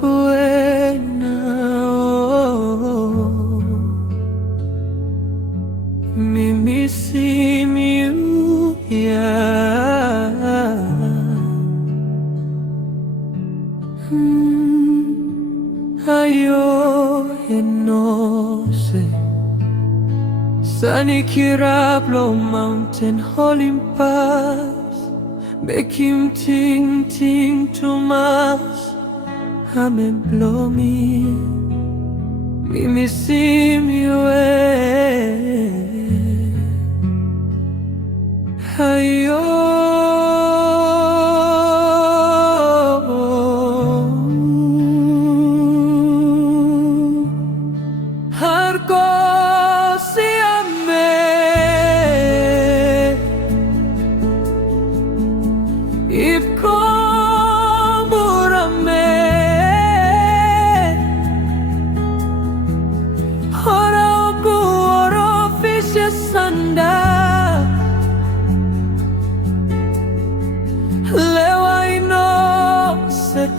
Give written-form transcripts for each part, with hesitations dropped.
buena, mimi si miuya. Ayo enose Sani kirablo mountain Olympus Bekim ting ting Tomas Hame blomi Mimi simwe Ayo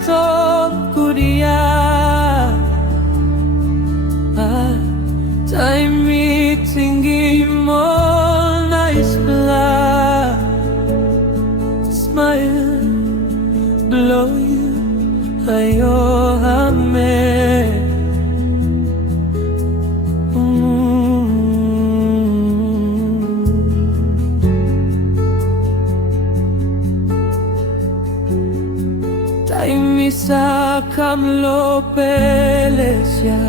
Tom kudia time meeting mo nice blah smile blow you ayo ame Sa kamlo pelesya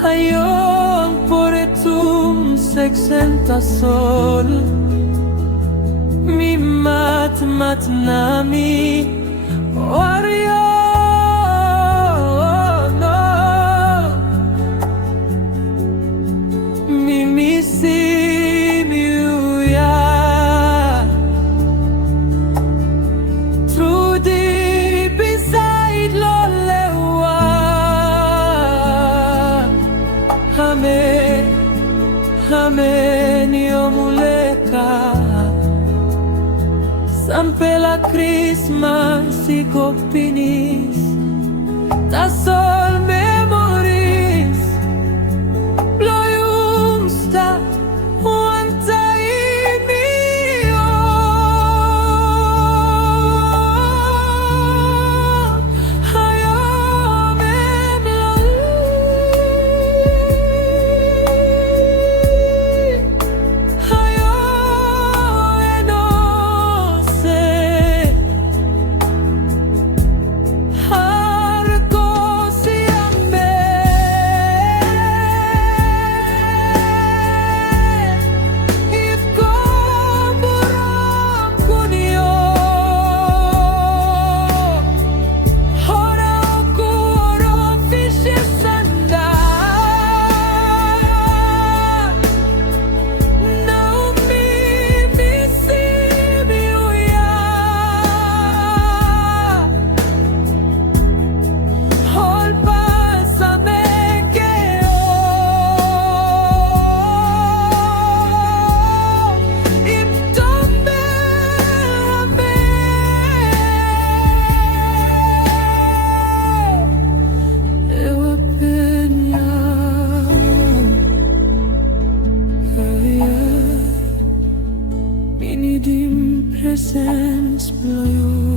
Ayong por tum sexenta sol Mi mat nami Wario no Mimi si Amen yomuleka Sampe la Christmas ikopinis Tasol memories Blow yung star One time mio Presence blow